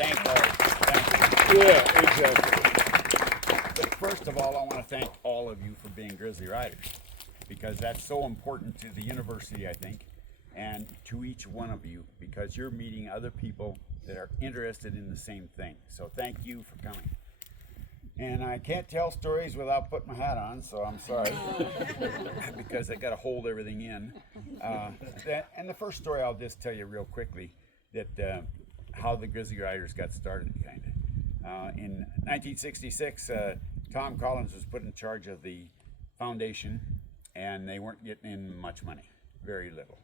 Thank all. Thank you. Yeah, exactly. But first of all, I want to thank all of you for being Grizzly Riders, because that's so important to the university, I think, and to each one of you, because you're meeting other people that are interested in the same thing. So thank you for coming. And I can't tell stories without putting my hat on, so I'm sorry, because I got to hold everything in. And the first story I'll just tell you real quickly, that how the Grizzly Riders got started, kind of. In 1966, Tom Collins was put in charge of the foundation, and they weren't getting in much money, very little.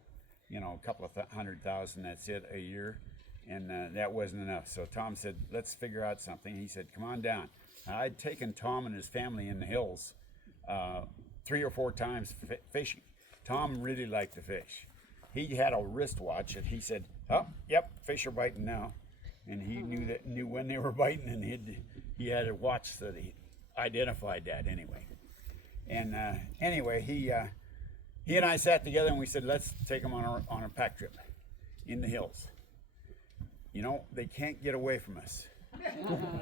You know, a couple of $100,000, that's it, a year, and that wasn't enough. So Tom said, let's figure out something. He said, come on down. I'd taken Tom and his family in the hills 3 or 4 times fishing. Tom really liked to fish. He had a wristwatch that he said, oh, yep, fish are biting now. And he knew when they were biting, and he had a watch so that he identified that anyway. And anyway, he and I sat together and we said, let's take them on a pack trip in the hills. You know, they can't get away from us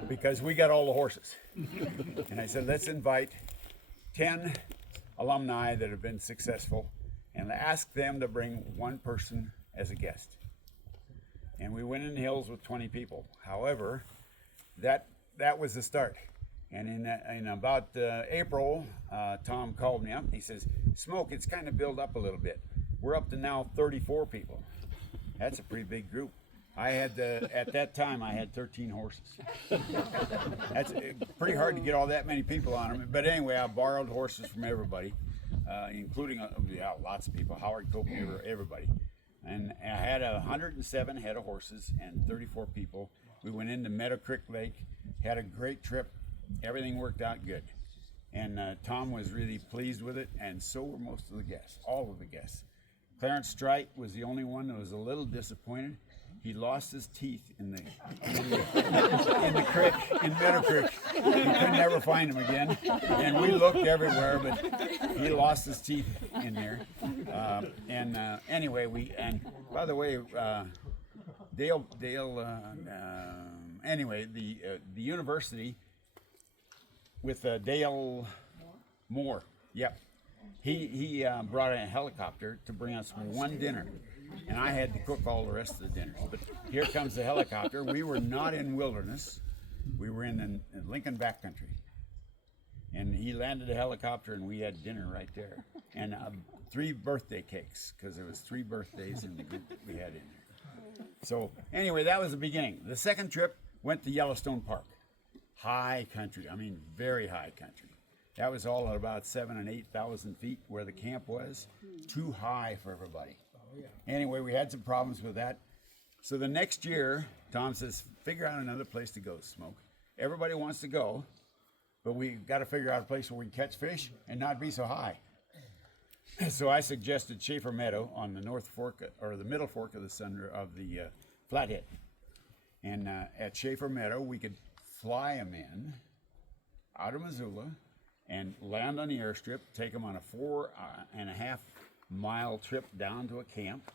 because we got all the horses. And I said, let's invite 10 alumni that have been successful and ask them to bring one person as a guest. And we went in the hills with 20 people. However, that was the start. And in about April, Tom called me up. He says, Smoke, it's kind of built up a little bit. We're up to now 34 people. That's a pretty big group. I had, at that time, I had 13 horses. That's pretty hard to get all that many people on them. But anyway, I borrowed horses from everybody, including lots of people, Howard Copley, everybody. And I had 107 head of horses and 34 people. We went into Meadow Creek Lake, had a great trip. Everything worked out good. And Tom was really pleased with it, and so were most of the guests, all of the guests. Clarence Strite was the only one that was a little disappointed. He lost his teeth in the creek, in Meadow Creek. We could never find him again. And we looked everywhere, but he lost his teeth in there. Anyway, by the way, anyway, the university with Dale Moore, yep. He brought in a helicopter to bring us one dinner. And I had to cook all the rest of the dinners. But here comes the helicopter. We were not in wilderness. We were in Lincoln backcountry. And he landed the helicopter, and we had dinner right there. And 3 birthday cakes, because there was 3 birthdays in the group that we had in there. So anyway, that was the beginning. The second trip went to Yellowstone Park. High country. I mean, very high country. That was all at about 7,000 and 8,000 feet where the camp was. Too high for everybody. Anyway, we had some problems with that. So the next year, Tom says, figure out another place to go, Smoke. Everybody wants to go, but we got to figure out a place where we can catch fish and not be so high. So I suggested Schaefer Meadow on the North Fork, or the Middle Fork of the Flathead. And at Schaefer Meadow, we could fly them in out of Missoula and land on the airstrip, take them on a 4.5 mile trip down to a camp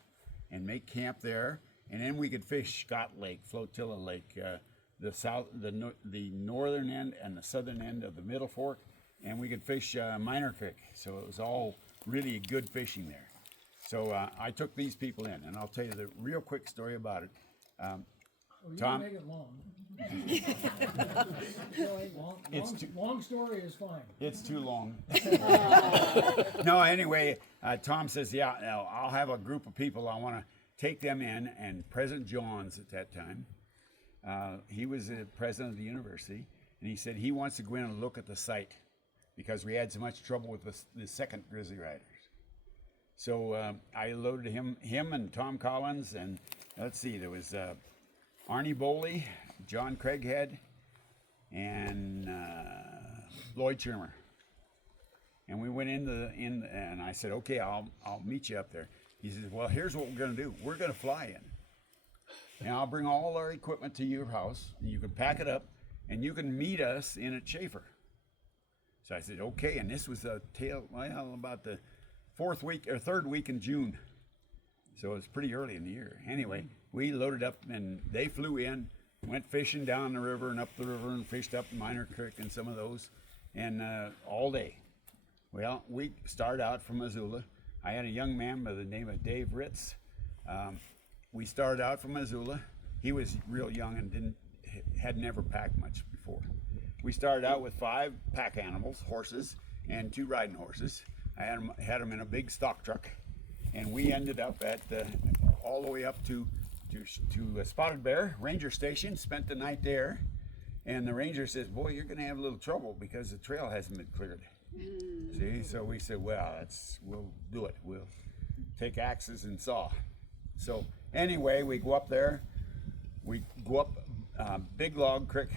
and make camp there, and then we could fish Scott Lake, Flotilla Lake, the northern end and the southern end of the Middle Fork, and we could fish Minor Creek. So it was all really good fishing there. So I took these people in, and I'll tell you the real quick story about it. Tom, make it long. Long story is fine. It's too long. No, anyway, Tom says, yeah, I'll have a group of people. I want to take them in. And President Johns at that time, he was the president of the university, and he said he wants to go in and look at the site because we had so much trouble with the second Grizzly Riders. So I loaded him and Tom Collins, and let's see, there was Arnie Boley, John Craighead, and Lloyd Shermer. And we went and I said, okay, I'll meet you up there. He says, well, here's what we're going to do. We're going to fly in. And I'll bring all our equipment to your house, and you can pack it up, and you can meet us in at Schaefer. So I said, okay. And this was about the third week in June. So it was pretty early in the year. Anyway, we loaded up, and they flew in, went fishing down the river and up the river and fished up Minor Creek and some of those, and all day. Well, we started out from Missoula. I had a young man by the name of Dave Ritz. We started out from Missoula. He was real young and had never packed much before. We started out with 5 pack animals, horses, and 2 riding horses. I had them in a big stock truck, and we ended up at all the way up to Spotted Bear Ranger Station. Spent the night there, and the ranger says, "Boy, you're going to have a little trouble because the trail hasn't been cleared." See, so we said, "Well, we'll do it. We'll take axes and saw." So anyway, we go up there. We go up Big Log Creek.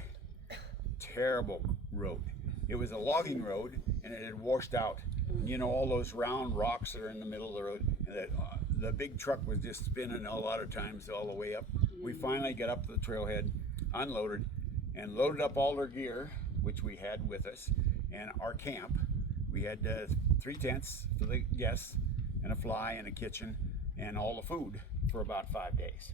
Terrible road. It was a logging road, and it had washed out. You know, all those round rocks that are in the middle of the road. And the big truck was just spinning a lot of times all the way up. We finally got up to the trailhead, unloaded, and loaded up all our gear, which we had with us, and our camp. We had 3 tents for the guests, and a fly, and a kitchen, and all the food for about 5 days.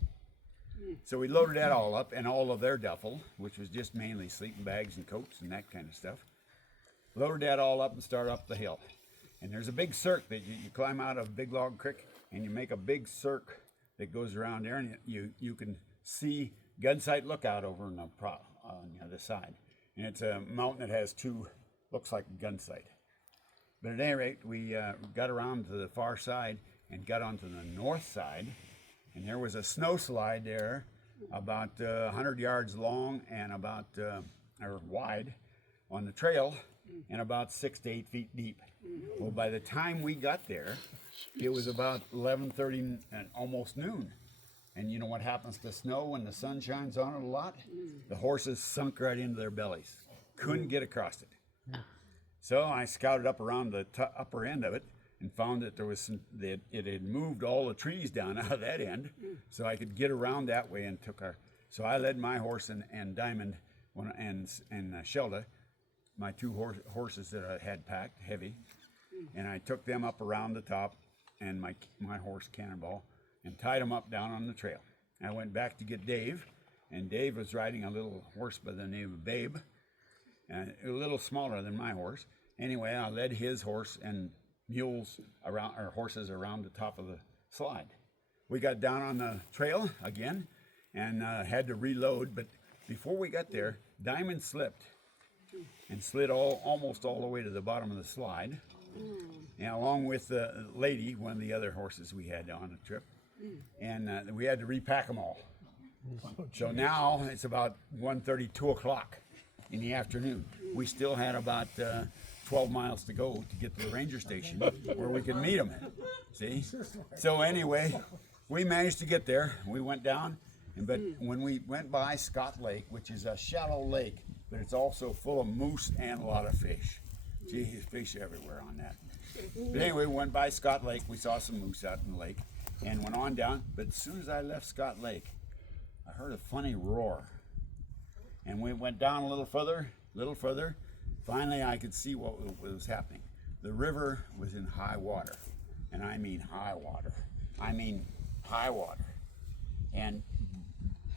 So we loaded that all up, and all of their duffel, which was just mainly sleeping bags and coats and that kind of stuff. Loaded that all up and started up the hill. And there's a big cirque that you climb out of Big Log Creek, and you make a big cirque that goes around there, and you can see Gunsight Lookout over on the other side. And it's a mountain that has 2, looks like a gunsight. But at any rate, we got around to the far side and got onto the north side, and there was a snow slide there about 100 yards long and about or wide on the trail, and about 6 to 8 feet deep. Well, by the time we got there, it was about 11:30 and almost noon. And you know what happens to snow when the sun shines on it a lot? The horses sunk right into their bellies. Couldn't get across it. So I scouted up around the upper end of it and found that it had moved all the trees down out of that end, so I could get around that way and so I led my horse and Diamond and Shelda, my 2 horses that I had packed heavy, and I took them up around the top, and my horse Cannonball, and tied them up down on the trail. I went back to get Dave, and Dave was riding a little horse by the name of Babe, and a little smaller than my horse. Anyway, I led his horse and horses around the top of the slide. We got down on the trail again and had to reload, but before we got there, Diamond slipped and slid almost all the way to the bottom of the slide, and along with the lady, one of the other horses we had on the trip, and we had to repack them all. So now it's about 1:30, 2 o'clock in the afternoon. We still had about 12 miles to go to get to the ranger station where we could meet them. See? So anyway, we managed to get there. We went down, but when we went by Scott Lake, which is a shallow lake, but it's also full of moose and a lot of fish. Gee, there's fish everywhere on that. But anyway, we went by Scott Lake. We saw some moose out in the lake and went on down. But as soon as I left Scott Lake, I heard a funny roar. And we went down a little further. Finally, I could see what was happening. The river was in high water, and I mean high water. I mean high water, and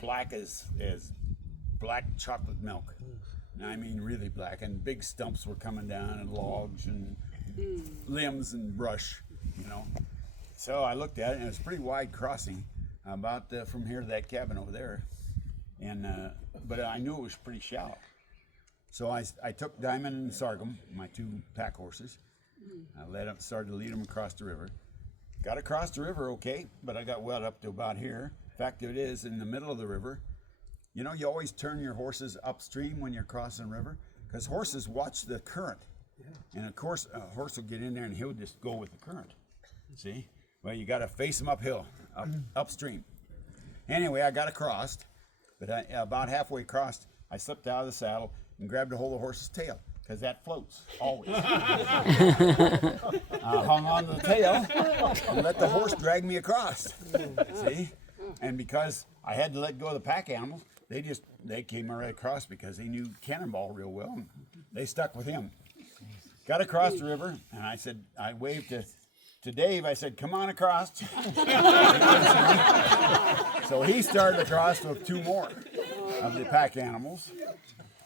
black as black chocolate milk. And I mean really black, and big stumps were coming down, and logs and limbs and brush, you know. So I looked at it, and it was a pretty wide crossing, about from here to that cabin over there, and but I knew it was pretty shallow. So I took Diamond and Sargum, my 2 pack horses. I started to lead them across the river. Got across the river okay, but I got wet up to about here. Fact it is, in the middle of the river, you know, you always turn your horses upstream when you're crossing the river, because horses watch the current. And of course, a horse will get in there and he'll just go with the current. See? Well, you got to face them uphill, upstream. Anyway, I got across, but about halfway across, I slipped out of the saddle and grabbed a hold of the horse's tail, because that floats always. I hung on to the tail and let the horse drag me across. See? And because I had to let go of the pack animals, they came right across because they knew Cannonball real well, and they stuck with him. Got across the river, and I waved to Dave. I said, "Come on across." So he started across with 2 more. of the pack animals,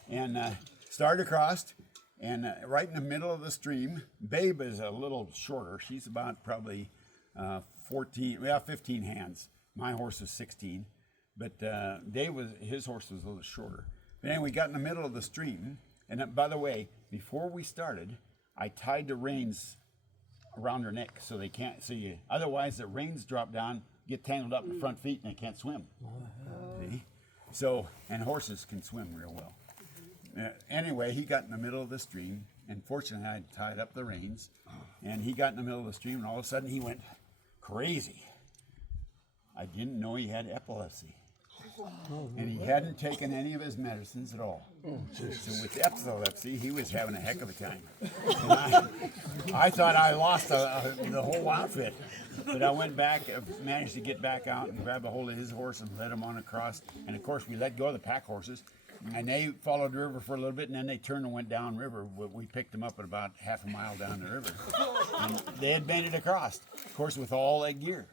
and started across, and right in the middle of the stream, Babe is a little shorter. She's about probably 15 hands. My horse is 16, but his horse was a little shorter. But anyway, we got in the middle of the stream, and by the way, before we started, I tied the reins around her neck so they can't see you. Otherwise, the reins drop down, get tangled up in the front feet, and they can't swim. See? So, and horses can swim real well. Anyway, he got in the middle of the stream, and fortunately, I tied up the reins, and he got in the middle of the stream, and all of a sudden, he went crazy. I didn't know he had epilepsy. And he hadn't taken any of his medicines at all. So with epilepsy, he was having a heck of a time. And I thought I lost the whole outfit. But I went back, managed to get back out and grab a hold of his horse and led him on across. And of course, we let go of the pack horses. And they followed the river for a little bit, and then they turned and went down river. We picked them up at about half a mile down the river. And they had made it across, of course, with all that gear.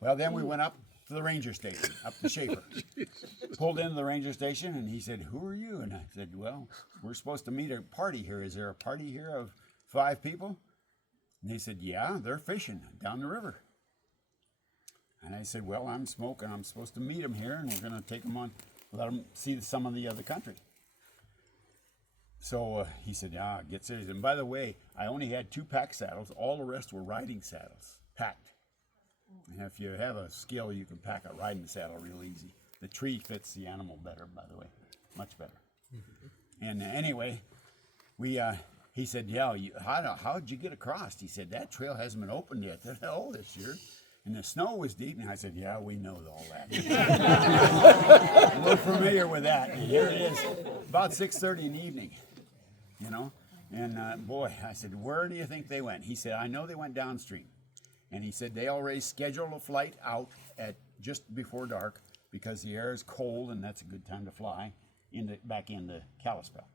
Well, then we went up to the ranger station, up to Schaefer. Pulled into the ranger station, and he said, "Who are you?" And I said, "Well, we're supposed to meet a party here. Is there a party here of 5 people?" And he said, "Yeah, they're fishing down the river." And I said, "Well, I'm smoking. I'm supposed to meet them here, and we're going to take them on, let them see some of the other country." So he said, "Yeah, get serious." And by the way, I only had 2 pack saddles. All the rest were riding saddles, packed. And if you have a skill, you can pack a riding saddle real easy. The tree fits the animal better, by the way, much better. And anyway, he said, "Yeah, how did you get across?" He said, "That trail hasn't been opened yet this year. And the snow was deep." And I said, "Yeah, we know all that." We're familiar with that. And here it is, about 6:30 in the evening, you know. And boy, I said, "Where do you think they went?" He said, "I know they went downstream." And he said they already scheduled a flight out at just before dark because the air is cold and that's a good time to fly back into Kalispell,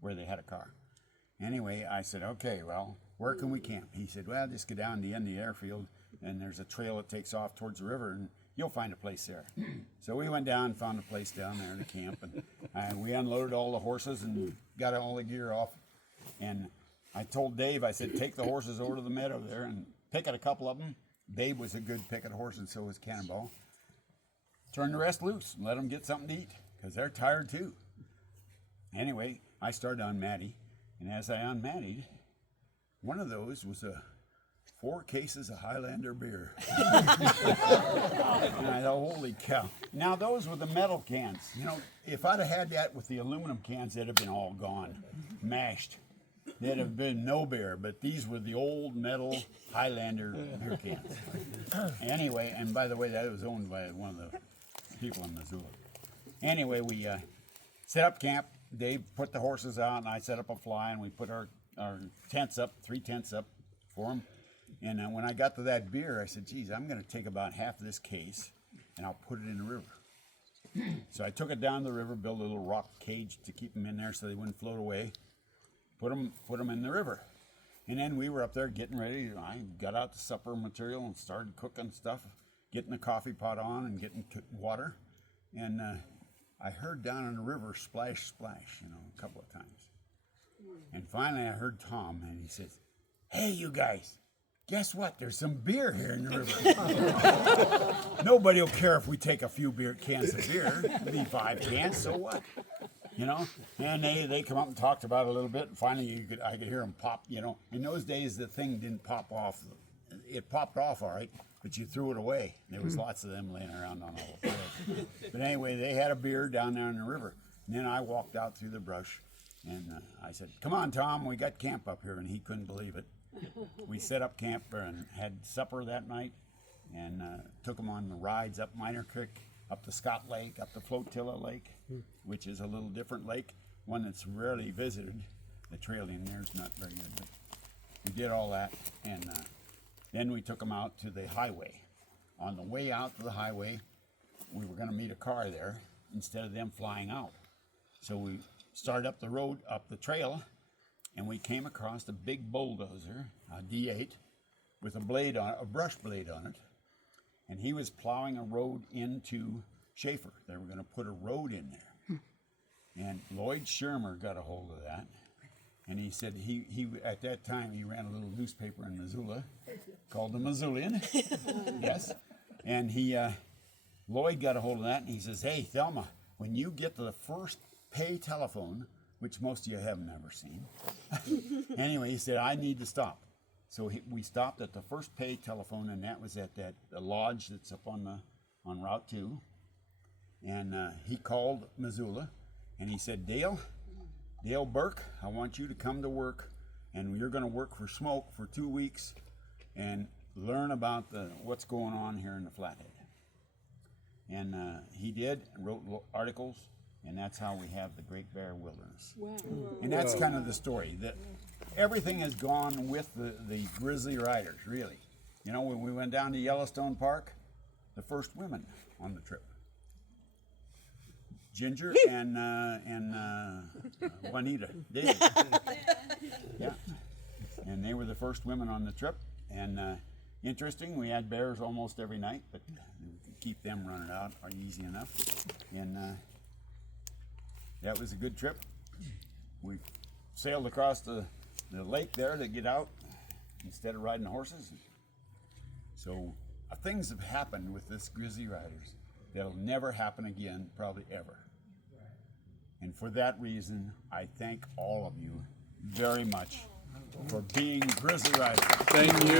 where they had a car. Anyway, I said, "Okay, well, where can we camp?" He said, "Well, just go down to the end of the airfield and there's a trail that takes off towards the river and you'll find a place there." So we went down and found a place down there to camp, and we unloaded all the horses and got all the gear off. And I told Dave, I said, "Take the horses over to the meadow there and picket a couple of them." Babe was a good picket horse, and so was Cannonball. Turn the rest loose and let them get something to eat, because they're tired too. Anyway, I started on Maddie, and as I unmatted, one of those was 4 cases of Highlander beer. And I thought, holy cow. Now, those were the metal cans. You know, if I'd have had that with the aluminum cans, they'd have been all gone, mashed. There'd have been no beer, but these were the old metal Highlander beer cans. Anyway, and by the way, that was owned by one of the people in Missoula. Anyway, we set up camp. Dave put the horses out, and I set up a fly, and we put our tents up, 3 tents up for them. And when I got to that beer, I said, "Geez, I'm going to take about half of this case, and I'll put it in the river." So I took it down the river, built a little rock cage to keep them in there so they wouldn't float away. Put them in the river. And then we were up there getting ready. I got out the supper material and started cooking stuff, getting the coffee pot on and getting water. And I heard down in the river, splash, splash, a couple of times. And finally I heard Tom, and he says, "Hey, you guys, guess what? There's some beer here in the river." Nobody will care if we take a few cans of beer. It'll be 5 cans, so what? And they come up and talked about it a little bit, and finally I could hear them pop. In those days the thing didn't pop off. It popped off all right, but you threw it away. There was lots of them laying around on all the floor. But anyway, they had a beer down there in the river. And then I walked out through the brush, and I said, "Come on, Tom, we got camp up here," and he couldn't believe it. We set up camp and had supper that night, and took them on the rides up Minor Creek, up to Scott Lake, up to Flotilla Lake, which is a little different lake, one that's rarely visited. The trail in there is not very good, but we did all that, and then we took them out to the highway. On the way out to the highway, we were going to meet a car there instead of them flying out. So we started up the road, up the trail, and we came across a big bulldozer, a D8, with a brush blade on it, and he was plowing a road into Schaefer. They were going to put a road in there. Lloyd Shermer got a hold of that, and he said he at that time he ran a little newspaper in Missoula called the Missoulian. Yes, and Lloyd got a hold of that, and he says, "Hey, Thelma, when you get to the first pay telephone, which most of you have never seen," anyway, he said, "I need to stop." So we stopped at the first pay telephone, and that was at the lodge that's up on Route 2. And he called Missoula, and he said, Dale Burke, I want you to come to work, and you're going to work for Smoke for 2 weeks and learn about what's going on here in the Flathead. And he did, wrote articles, and that's how we have the Great Bear Wilderness. Wow. And that's kind of the story. That everything has gone with the Grizzly Riders, really. You know, when we went down to Yellowstone Park, the first women on the trip. Ginger and Juanita Davis. Yeah. And they were the first women on the trip. And interesting, we had bears almost every night, but keep them running out are easy enough. And that was a good trip. We sailed across the lake there to get out instead of riding horses. So things have happened with this Grizzly Riders that'll never happen again, probably ever. And for that reason, I thank all of you very much for being Grizzly Riders. Thank you.